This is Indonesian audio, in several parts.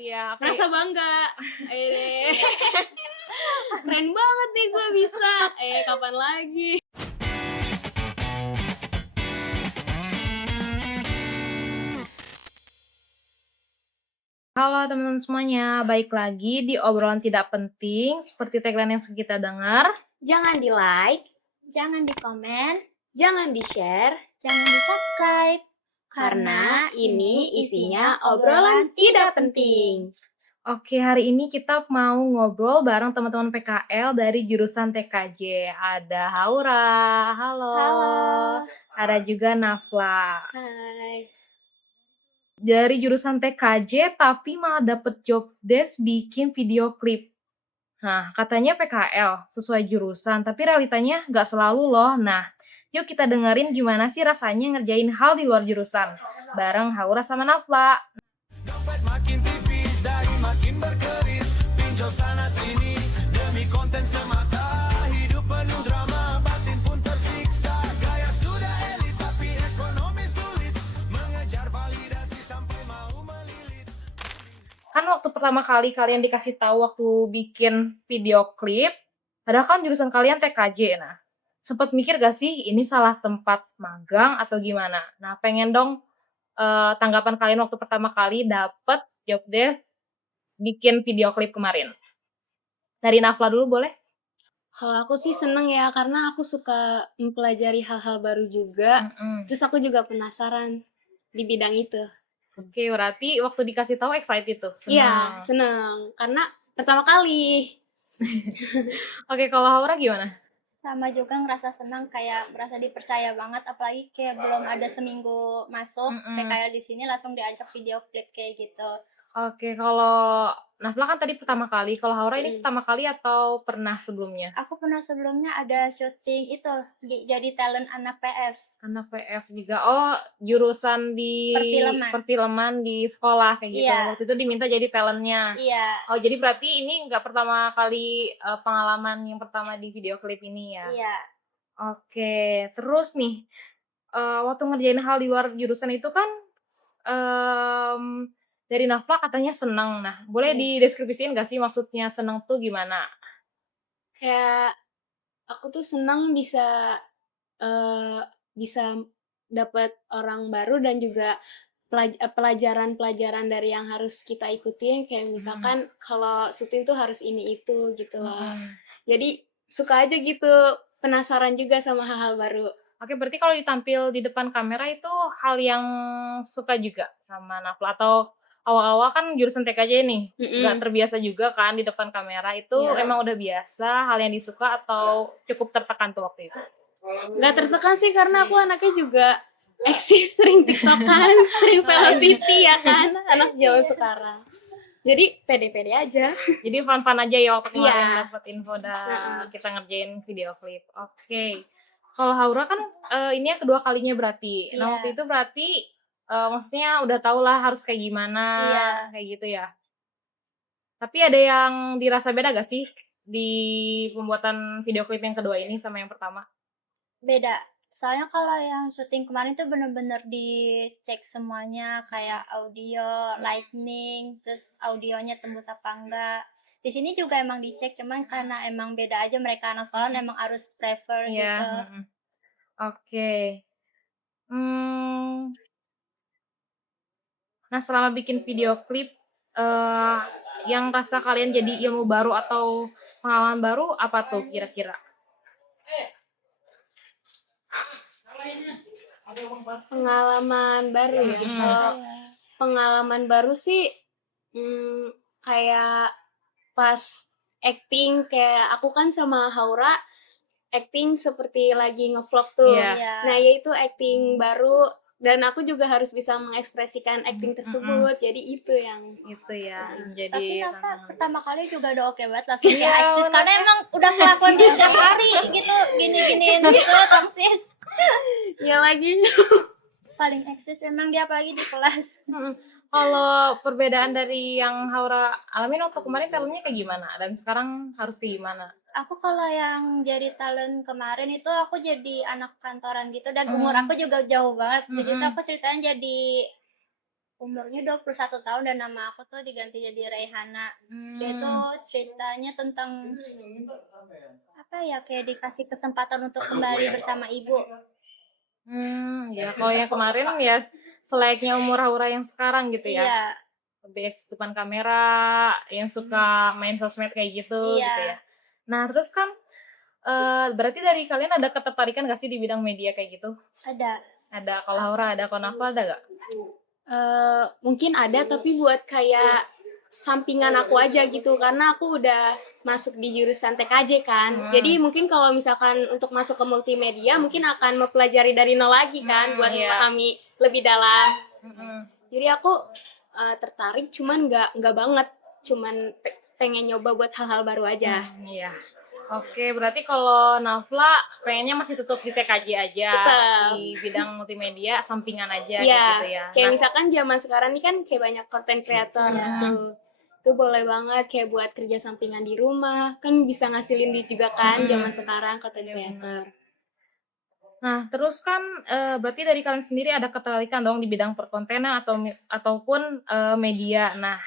iya, Merasa bangga. Eh, keren banget nih gue bisa. Kapan lagi? Halo teman-teman semuanya, balik lagi di obrolan tidak penting seperti tagline yang kita dengar. Jangan di-like, Jangan di komen, jangan di-share, jangan di subscribe, karena ini isinya obrolan tidak penting. Oke, hari ini kita mau ngobrol bareng teman-teman PKL dari jurusan TKJ. Ada Haura, halo. Halo. Ada juga Nafla. Hai. Dari jurusan TKJ tapi malah dapet job desk bikin video klip. Nah, katanya PKL sesuai jurusan, tapi realitanya nggak selalu loh. Nah, yuk kita dengerin gimana sih rasanya ngerjain hal di luar jurusan. Bareng Haura sama Nafla. Dompet makin tipis dari makin berkerit, pinjol sana sini demi konten semata, hidup penuh drama, batin pun tersiksa, gaya sudah elit tapi ekonomi sulit, mengejar validasi sampai mau melilit. Kan waktu pertama kali kalian dikasih tahu waktu bikin video klip, padahal kan jurusan kalian TKJ. Nah, sempet mikir gak sih ini salah tempat magang atau gimana? Nah, pengen dong tanggapan kalian waktu pertama kali dapet job desk bikin video klip kemarin. Dari Nafla dulu boleh? Kalau aku sih seneng ya, karena aku suka mempelajari hal-hal baru juga. Terus aku juga penasaran di bidang itu. Oke, berarti waktu dikasih tahu excited tuh. Iya, seneng. Karena pertama kali. Oke, kalau Haura gimana? Sama juga ngerasa senang, kayak merasa dipercaya banget, apalagi kayak belum ada seminggu masuk PKL di sini langsung diajak video klip kayak gitu. Oke, kalau Nafla kan tadi pertama kali. Kalau Haura ini pertama kali atau pernah sebelumnya? Aku pernah sebelumnya ada syuting itu jadi talent anak PF. Anak PF juga. Oh, jurusan di perfilman di sekolah kayak gitu. Iya. Waktu itu diminta jadi talentnya. Iya. Oh, jadi berarti ini nggak pertama kali pengalaman yang pertama di video klip ini ya? Iya. Oke, terus nih, waktu ngerjain hal di luar jurusan itu kan dari Nafla katanya senang. Nah, boleh dideskripsiin nggak sih maksudnya senang tuh gimana? Kayak aku tuh senang bisa bisa dapat orang baru dan juga pelajaran-pelajaran dari yang harus kita ikutin, kayak misalkan kalau syuting tuh harus ini itu gitu loh. Jadi suka aja gitu, penasaran juga sama hal-hal baru. Oke, berarti kalau ditampil di depan kamera itu hal yang suka juga sama Nafla, atau awal-awal kan jurusan TKJ nih, nggak terbiasa juga kan di depan kamera, itu emang udah biasa, hal yang disuka atau cukup tertekan tuh waktu itu? Nggak tertekan sih, karena aku anaknya juga eksis, sering tiktokan, sering velocity ya kan, anak zaman sekarang. Jadi pede-pede aja. Jadi fun-fun aja ya waktu kemarin dapet info dan kita ngerjain video klip. Oke. Kalau Haura kan ini yang kedua kalinya berarti. Nah, waktu itu berarti maksudnya udah tau lah harus kayak gimana, kayak gitu ya. Tapi ada yang dirasa beda gak sih di pembuatan video klip yang kedua ini sama yang pertama? Beda. Soalnya kalau yang syuting kemarin tuh bener-bener dicek semuanya, kayak audio, lightning, terus audionya tembus apa enggak. Di sini juga emang dicek, cuman karena emang beda aja, mereka anak sekolah emang harus prefer gitu. Oke. Nah, selama bikin video klip yang rasa kalian jadi ilmu baru atau pengalaman baru apa tuh kira-kira? Pengalaman baru ya. Kalau pengalaman baru sih kayak pas acting, kayak aku kan sama Haura acting seperti lagi ngevlog tuh. Nah, yaitu acting baru, dan aku juga harus bisa mengekspresikan acting tersebut. Jadi itu yang jadi. Tapi Nafa pertama kali juga udah oke banget langsung eksis, karena emang udah kelakuan dia setiap hari gitu, gini-giniin gitu kan sis. Ya lagi. Paling eksis emang dia, apalagi di kelas. Kalau perbedaan dari yang Haura alamin waktu kemarin talentnya kayak gimana? Dan sekarang harus kayak gimana? Aku kalau yang jadi talent kemarin itu aku jadi anak kantoran gitu, dan umur aku juga jauh banget. Di situ aku ceritanya jadi umurnya 21 tahun dan nama aku tuh diganti jadi Raihana. Dia tuh ceritanya tentang apa ya, kayak dikasih kesempatan untuk kembali bersama ibu. Ya kalau yang kemarin ya selayaknya umur Haura yang sekarang gitu ya. Iya, Lebih eksis depan kamera, yang suka main sosmed kayak gitu Iya. gitu ya. Nah, terus kan berarti dari kalian ada ketertarikan gak sih di bidang media kayak gitu? ada. Ada, kalau Haura ada, kalau Nafa ada gak? Mungkin ada, tapi buat kayak sampingan aku aja gitu, karena aku udah masuk di jurusan TKJ kan. Jadi mungkin kalau misalkan untuk masuk ke multimedia mungkin akan mempelajari dari nol lagi kan, buat memahami lebih dalam. Jadi aku tertarik, cuman nggak banget, cuman pengen nyoba buat hal-hal baru aja. Iya. Oke, berarti kalau Nafla pengennya masih tetap di TKJ aja, Tetap. di bidang multimedia, sampingan aja Iya, gitu ya. kayak Nah, misalkan zaman sekarang nih kan kayak banyak content creator gitu. Itu boleh banget kayak buat kerja sampingan di rumah, kan bisa ngasilin duit juga kan zaman sekarang content creator. Nah, terus kan berarti dari kalian sendiri ada ketertarikan dong di bidang perkontenan ataupun media. Nah,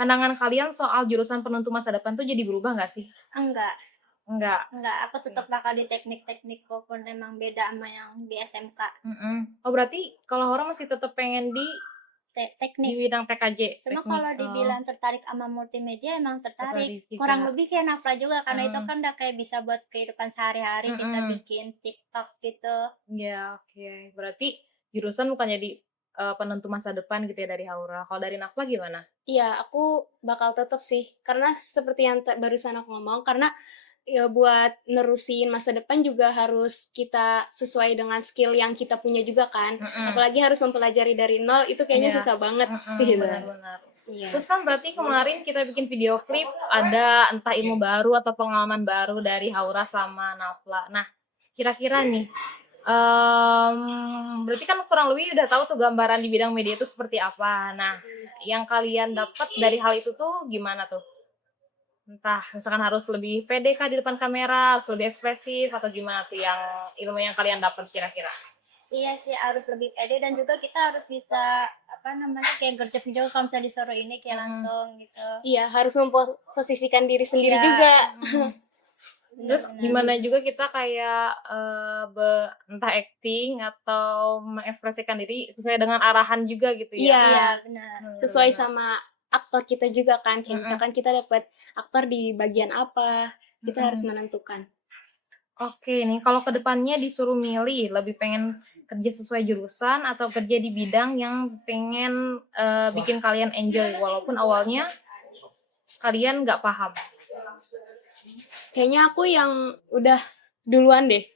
pandangan kalian soal jurusan penentu masa depan tuh jadi berubah nggak sih? Enggak, Enggak. aku tetap bakal di teknik-teknik walaupun emang beda sama yang di SMK. Oh, berarti kalau orang masih tetap pengen di Teknik. bidang TKJ. Cuma teknik. kalau dibilang tertarik sama multimedia emang tertarik. Tertarik juga. Kurang lebih kayak Nafla juga karena itu kan udah kayak bisa buat kehidupan sehari-hari kita bikin TikTok gitu. Ya, oke. Berarti jurusan bukan jadi penentu masa depan gitu ya dari Haura. Kalau dari Nafla gimana? Iya, aku bakal tetap sih, karena seperti yang barusan aku ngomong, karena ya buat nerusin masa depan juga harus kita sesuai dengan skill yang kita punya juga kan. Apalagi harus mempelajari dari nol, itu kayaknya Iya. susah banget gitu. Benar-benar. Iya. Terus kan berarti kemarin kita bikin video klip ada entah ilmu baru atau pengalaman baru dari Haura sama Nafla. Nah, kira-kira nih, berarti kan kurang lebih udah tahu tuh gambaran di bidang media itu seperti apa. Nah, yang kalian dapat dari hal itu tuh gimana tuh? Entah misalkan harus lebih pede kah di depan kamera, harus lebih ekspresif atau gimana tuh yang ilmu yang kalian dapat kira-kira? Iya sih, harus lebih pede dan juga kita harus bisa apa namanya kayak gercep juga kalau misalnya disuruh ini kayak langsung gitu. Iya, harus memposisikan diri sendiri Iya. juga. Terus gimana juga kita kayak entah acting atau mengekspresikan diri sesuai dengan arahan juga gitu ya. Iya, benar. Sesuai sama aktor kita juga kan, kayak misalkan kita dapat aktor di bagian apa, kita harus menentukan. Oke nih, kalau kedepannya disuruh milih, lebih pengen kerja sesuai jurusan atau kerja di bidang yang pengen bikin kalian enjoy walaupun awalnya kalian nggak paham. Kayaknya aku yang udah duluan deh,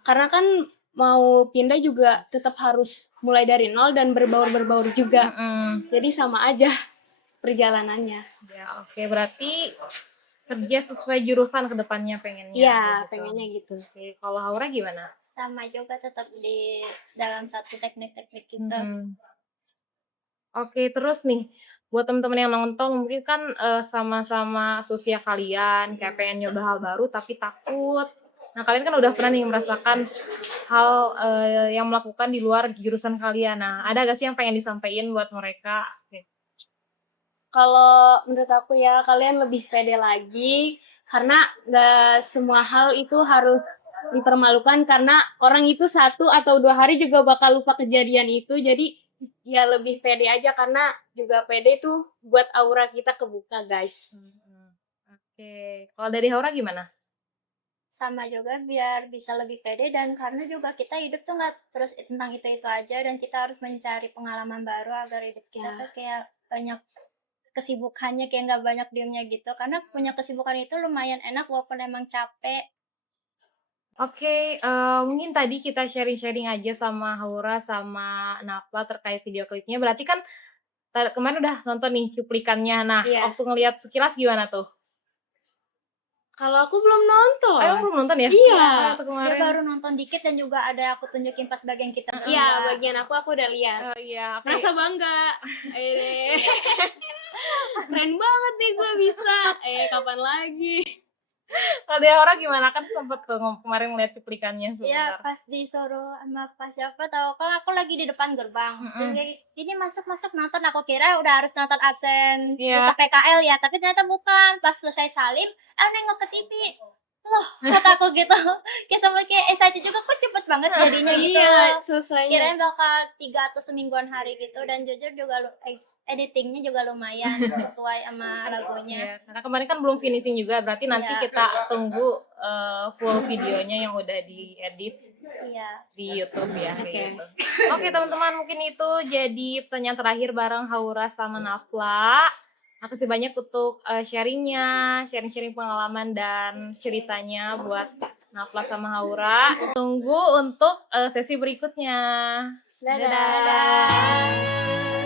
karena kan mau pindah juga tetap harus mulai dari nol dan berbaur-berbaur juga, jadi sama aja perjalanannya. Ya, oke, berarti kerja sesuai jurusan kedepannya pengennya. Iya, gitu. pengennya gitu. Oke, kalau Haura gimana? Sama juga tetap di dalam satu teknik-teknik kita. Oke, terus nih buat teman-teman yang nonton mungkin kan sama-sama seusia kalian kayak pengen nyoba hal baru tapi takut. Nah, kalian kan udah pernah nih merasakan hal yang melakukan di luar jurusan kalian. Nah, ada gak sih yang pengen disampaikan buat mereka? Kalau menurut aku ya, kalian lebih pede lagi, karena gak semua hal itu harus dipermalukan, karena orang itu 1 atau 2 hari juga bakal lupa kejadian itu. Jadi ya lebih pede aja, karena juga pede itu buat aura kita kebuka, guys. Oke, kalau dari Haura gimana? Sama juga biar bisa lebih pede dan karena juga kita hidup tuh nggak terus tentang itu aja dan kita harus mencari pengalaman baru agar hidup kita tuh kayak banyak kesibukannya, kayak nggak banyak diemnya gitu, karena punya kesibukan itu lumayan enak walaupun emang capek. Oke, mungkin tadi kita sharing-sharing aja sama Haura sama Nafla terkait video klipnya. Berarti kan kemarin udah nonton nih cuplikannya. Nah, waktu ngelihat sekilas gimana tuh? Kalau aku belum nonton. Emang belum nonton ya? Iya. Dia baru nonton dikit dan juga ada aku tunjukin pas bagian kita. Iya, bagian aku udah lihat. Oh iya. Rasa bangga. Keren banget nih gue bisa. Kapan lagi? Kalau dia orang gimana, kan sempet tuh kemarin ngeliat cuplikannya Iya, sebentar. pas disuruh sama Pak siapa tahu kan aku lagi di depan gerbang. Terus kayak ini masuk nonton, aku kira udah harus nonton absen Iya. PKL ya, tapi ternyata bukan. Pas selesai salim, nengok ke TV. Loh, kataku gitu. Kayak sama kayak excited juga, kok cepet banget jadinya gitu. Iya, selesainya. Kirain bakal 3 atau semingguan hari gitu, dan jujur juga editingnya juga lumayan sesuai sama lagunya. Iya, karena kemarin kan belum finishing juga, berarti nanti Iya. kita tunggu full videonya yang udah diedit Iya. di YouTube ya. Oke. Kayak gitu. Oke teman-teman, mungkin itu jadi pertanyaan terakhir bareng Haura sama Nafla. Makasih banyak untuk sharingnya, sharing pengalaman dan ceritanya buat Nafla sama Haura. Tunggu untuk sesi berikutnya. Dadah. Dadah.